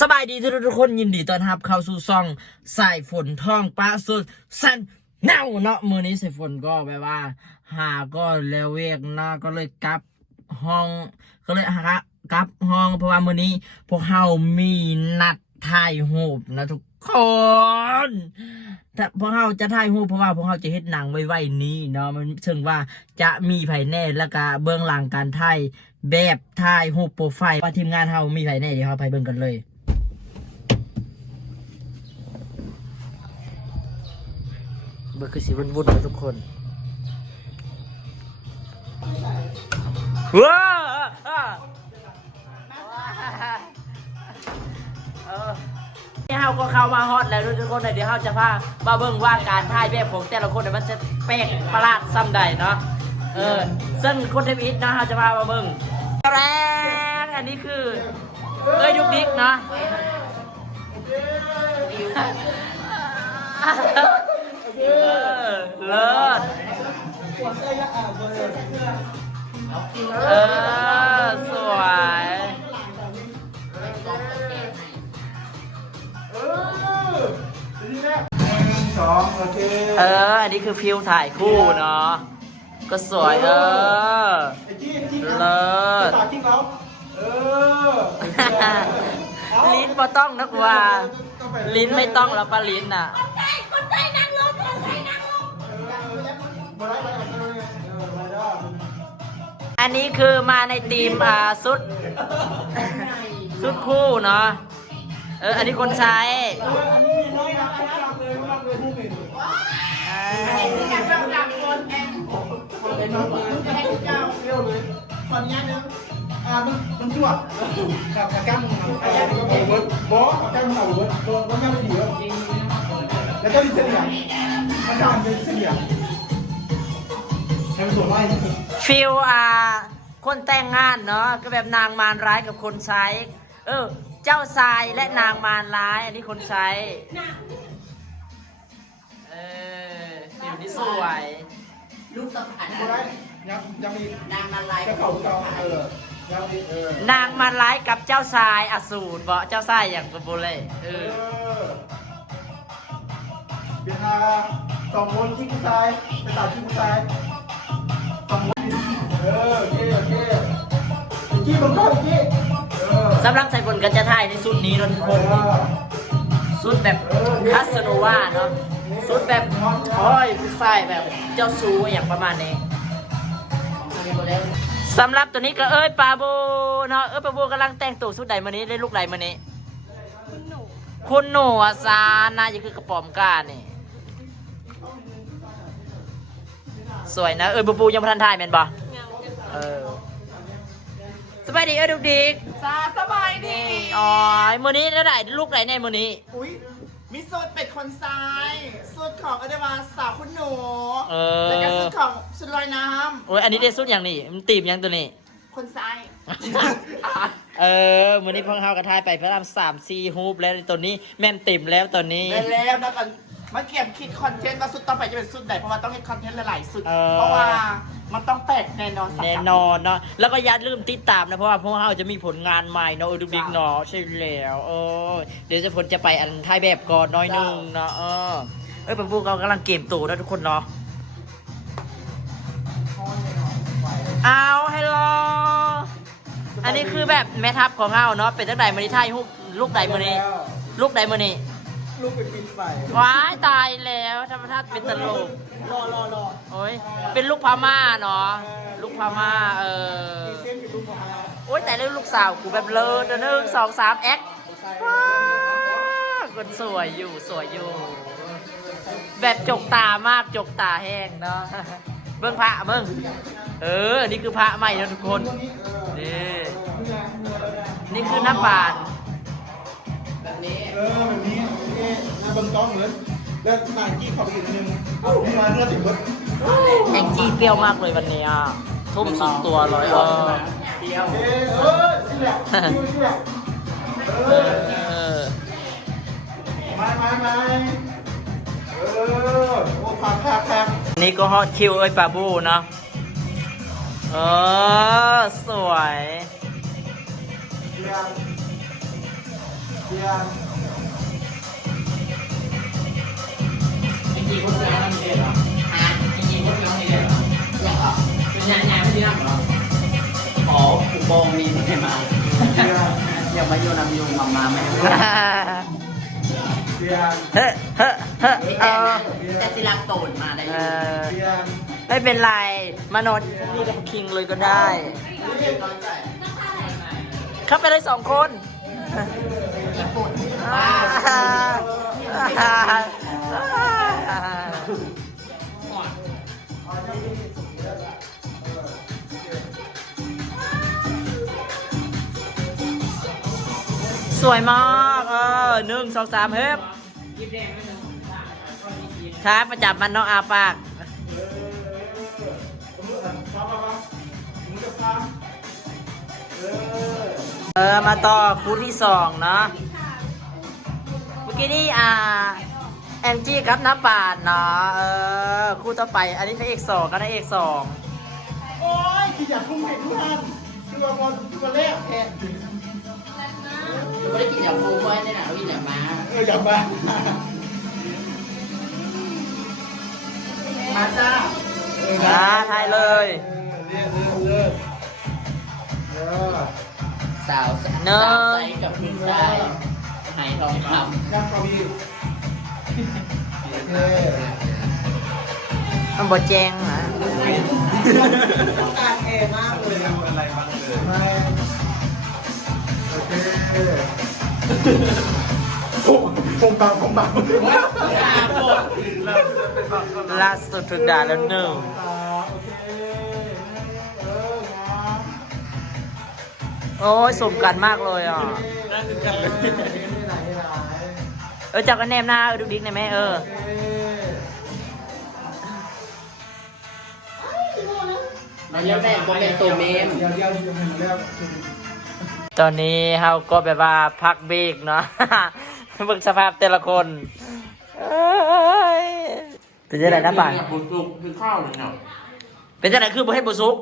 สบายดีทุกทุกคนยินดีต้อนรับเข้าสู่ซองสายฝนท่องปลาสุดสันเน่าเนาะมือนี้สายฝนก็แบบว่า หาก็แล้วเวกเนาก็เลยกลับห้อง ก็เลยหากลับห้องเพราะว่ามือนี้ พวกเรามีนัดถ่ายรูปนะทุกคนแต่พวกเราจะถ่ายรูปเพราะว่าพวกเราจะเฮ็ดหนังไว้ไว้นี้เนาะมันซึ่งว่าจะมีไผ่แน่แล้วก็เบื้องหลังการถ่ายแบบถ่ายรูปโปรไฟล์ว่าทีมงานเรามีไผ่แน่เดี๋ยวเราไปเบิ่งกันเลย เบอร์คือสีวุ่นๆนะทุกคนว้าวเออนี่เฮาก็เข้ามาฮอตแล้วทุกคนเดี๋ยวเฮาจะพามาเบิ่งว่าการถ่ายแบบของแต่ละคนเนี่ยมันจะแปลกประหลาดซ้ำใดเนาะเออซึ่งคนเทปอิทนะเฮาจะพามาเบิ่งแรงอันนี้คือเอ้ยดุกดิกเนาะ เออเลิศ เออ สวย สองโอเคเออ อันนี้คือฟิลถ่ายคู่เนาะ ก็สวยเออ ไอ้จี้ไอ้จี้เลิศตาจิ้งเราเออลิ้นบ่ต้องนักว่า ลิ้นไม่ต้องแล้วปะลิ้นน่ะม นนี้คือมาในทีมอ่าสุดสุดคู่เนาะเอออันนี้คนใช้อันนี้มีน้อยนะมากเลยมากเลยผู้หญิงมันเป็นน้องเจ้าเลี้ยวเลยตอนนี้นึงอ่ามึงมึงชั่วกับกับก้ามมึงไอ้ยับอกเวิร์ดบอสกับก้ามมึงเอาเวิร์ดตัวมันยังไม่ดีเวิร์ดแล้วก็ดิเสียมันจะเป็นดิเสียให้มันตัวไล่ ฟิลอ่าคนแต่งงานเนาะก็แบบนางมารร้ายกับคนใช้ เออ เจ้าชายและนางมารร้าย อันนี้คนใช้ เออฟิลนี้สวย ลูกสำคัญไม่ได้ยังยังมีนางนาลายกระเป๋าเตาเออยังมีเออนางมารร้ายกับเจ้าชายอสูรเบาะเจ้าชายอย่างกบเลยเอเอออเบียร์นาสองคนที่ผู้ชายไปตัดที่ผู้ชาย สำหรับสายฝนก็จะถ่ายในชุดนี้เนาะทุกคนชุดแบบคาสโนวาเนาะชุดแบบโอ้ยผู้ชายแบบเจ้าชู้อย่างประมาณนี้สำหรับตัวนี้ก็เอ้ยปาโบเนาะเอ้ยปาโบกำลังแต่งตัวชุดใดมานี้ได้ลูกใดมานี้ คุณหนูคุณหนูอาซาน่าจะคือกระป๋อมก้านี่สวยนะ เอ้ยบูบูยังพันทายแมนบอ เออสบายดีเอ้ยดุกดิกจ้าสบายดี อ๋อมือนี้แล้วไหนลูกไหนในมือนี้อุ้ยมีสูตรเป็ดคนซ้ายสูตรของอเดวาสาวคุณหนู เอแล้วก็อสูตรของสุดลอยน้โอ้ยอันนี้ได้สุดอย่างนี้มันตีบยังตัวนี้ำคนซ้ายเออมือนี้พวกเขากระทายไปพระรามสามสี่ฮูปแล้วตัวนี้แม่นติ่มแล้วตัวนี้ ได้แล้วนะกัน มาเก็บคิดคอนเทนต์ว่าสุดต่อไปจะเป็นสุดไหนเพราะว่าต้องให้คอนเทนต์หลายๆสุด เออ เพราะว่ามันต้องแตกแน่นอนสักแน่นอนเนาะแล้วก็อย่าลืมติดตามนะ เพราะว่าพวกเขาจะมีผลงานใหม่เนาะเออดุกดิกเนาะใช่แล้วเออเดี๋ยวจะผลจะไปอันท้ายแบบก่อนน้อยหนึงเนาะเออเอ้ยปะปูเขากำลังเกมตัวนะทุกคนเนาะเอาฮัลโหลอันนี้คือแบบแม่ทัพของเราเนาะเป็นตั้งแต่มือนี้ไทยลูกลูกใดมือนี้ ลูกใดมือนี้ ลูกไปปิดไฟว้ายตายแล้วธรรมชาติเป็นตลกรอรอรอโอ้ยเป็นลูกพม่าเนาะลูกพม่าเออมีเส้นกับลูกมาโอ้ยแต่เรื่องลูกสาวกูแบบเลิศนะหนึ่งสองสามแอคว้าวคนสวยอยู่สวยอยู่ แบบจกตามากจกตาแห้งเนาะเบิ้งพระเบิ้งเออ นี่คือพระใหม่นะทุกคนนี่นี่คือน้ำบานแบบนี้เออแบบนี้โอเคห น้าเบิ้งต้องเหมือนแล้วนายกี้ขอไปอีกนึงเอาขึ้นมาเนื้อถึงเบิ้งแองจี้เปรี้ยวมากเลยวันนี้อะทุ่มสุดตัวเลยเออเดียวเออเออที่แหละที่แหละเอเอออมามามาเออโอ้พักพักพักนี่ก็ฮอตคิวเอ้ยปาบูเนาะเออสวยเรียนเรียน จริงๆคนเดียวนั่นเองเหรอฮะจริงๆคนเดียวนี่เองเหรออยากเหรอเป็นงานงานไม่ดีนักเหรออ๋อผูโบงมีไม่มาเรียนอย่ามาโยนำยุงมามาไม่รู้เรียนเฮ้เฮ้เฮ้อเออแต่ศิลาโตนมาได้เออยู่อเรียนไม่เป็นไร มานอนนี่กับคิงเลยก็ได้ เข้าไปเลยสองคนญี่ปุ่น สวยมากเออหนึ่งสองสามเฮ้ยครับประจับมันน้องอาปากเออมาต่อคู่ที่สองเนาะเมื่อกี้นี่อ่าแองจี้ครับน้ำปาดเนาะเออคู่ต่อไปอันนี้พระเอกสองกับนางเอกสองโอ้ยที่อยากพุ่งเห็นทุกท่านคือว่าวันวันแรกแทน ไม่ได้กินอย่างปูไว้ในหนังวิญญาณมาเอออยากมามาจ้าเอออ่าทายเลยเรียนเรียนเออสาวสาวใสกับคุณชายหายทองคยังพอมีโอเคมันบดแจงนะต้องการแอร์มาก คงเบาคงเบาล่าสุดถึกด่าแล้วหนึ่งโอ้ยสมกันมากเลยอะเออจับกันแนมหน้าเออดูดิ๊กหน่อยไหมเออเคำมันยังแม่โมเป็นตัวเมม ตอนนี้เราก็แบบว่าพักเบรกเนาะ เบิ่งสภาพแต่ละคนเอ้ยเป็นยังไงนะป่านบุสุกคือข้าวเลยเนาะเป็นยังไงคือบ่ให้บุซุก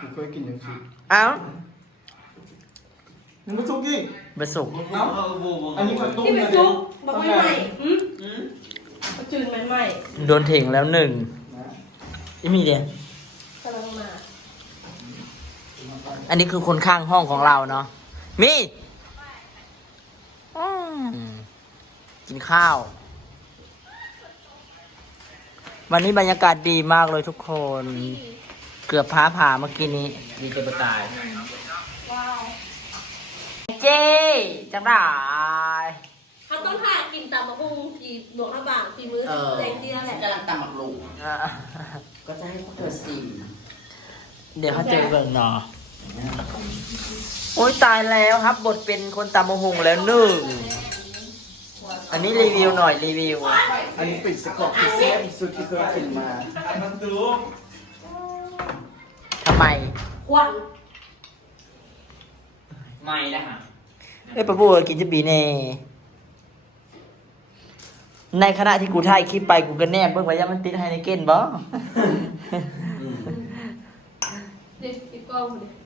กูเคยกินยังสิเอ้ายังไม่ทุกยี่บุสุกเอ้าอันนี้คนตุ้มที่เลเป็นยซุปบอกไม่ใหม่หืมเขาจืดใหม่โดนเถ่งแล้วหนึ่งอีมีเดียๆกำลังมา อันนี้คือคนข้างห้องของเราเนาะมีอืมกินข้าว วันนี้บรรยากาศดีมากเลยทุกคน เกือบพ้าผ่าเมื่อกี้นี้ ดีจะตายเจ๊จังได้เขาต้องถ่ายกินตามมะฮุ่งทีหลวงพระบางทีมือเออแดงเดียวแหฉัละนกำลังตำหมักลูกอะก็จะให้พวกเธอซิมเดี๋ยวเขาเจอกันเนาะ โอ้ยตายแล้วครับ บทเป็นคนตามมหงแล้วหนึ่ง อันนี้รีวิวหน่อยรีวิว อันนี้ปิดสกอตพิเศษสุดที่เคยกินมาทำไมควันไม่นะฮะเอ้ยปะปูกินจะบีเน่ในขณะที่กูถ่ายคลิปไปกูก็แนบเบิ่งว่ายังมันติดไฮในเกนบ่เด็กอีกกล้องเลย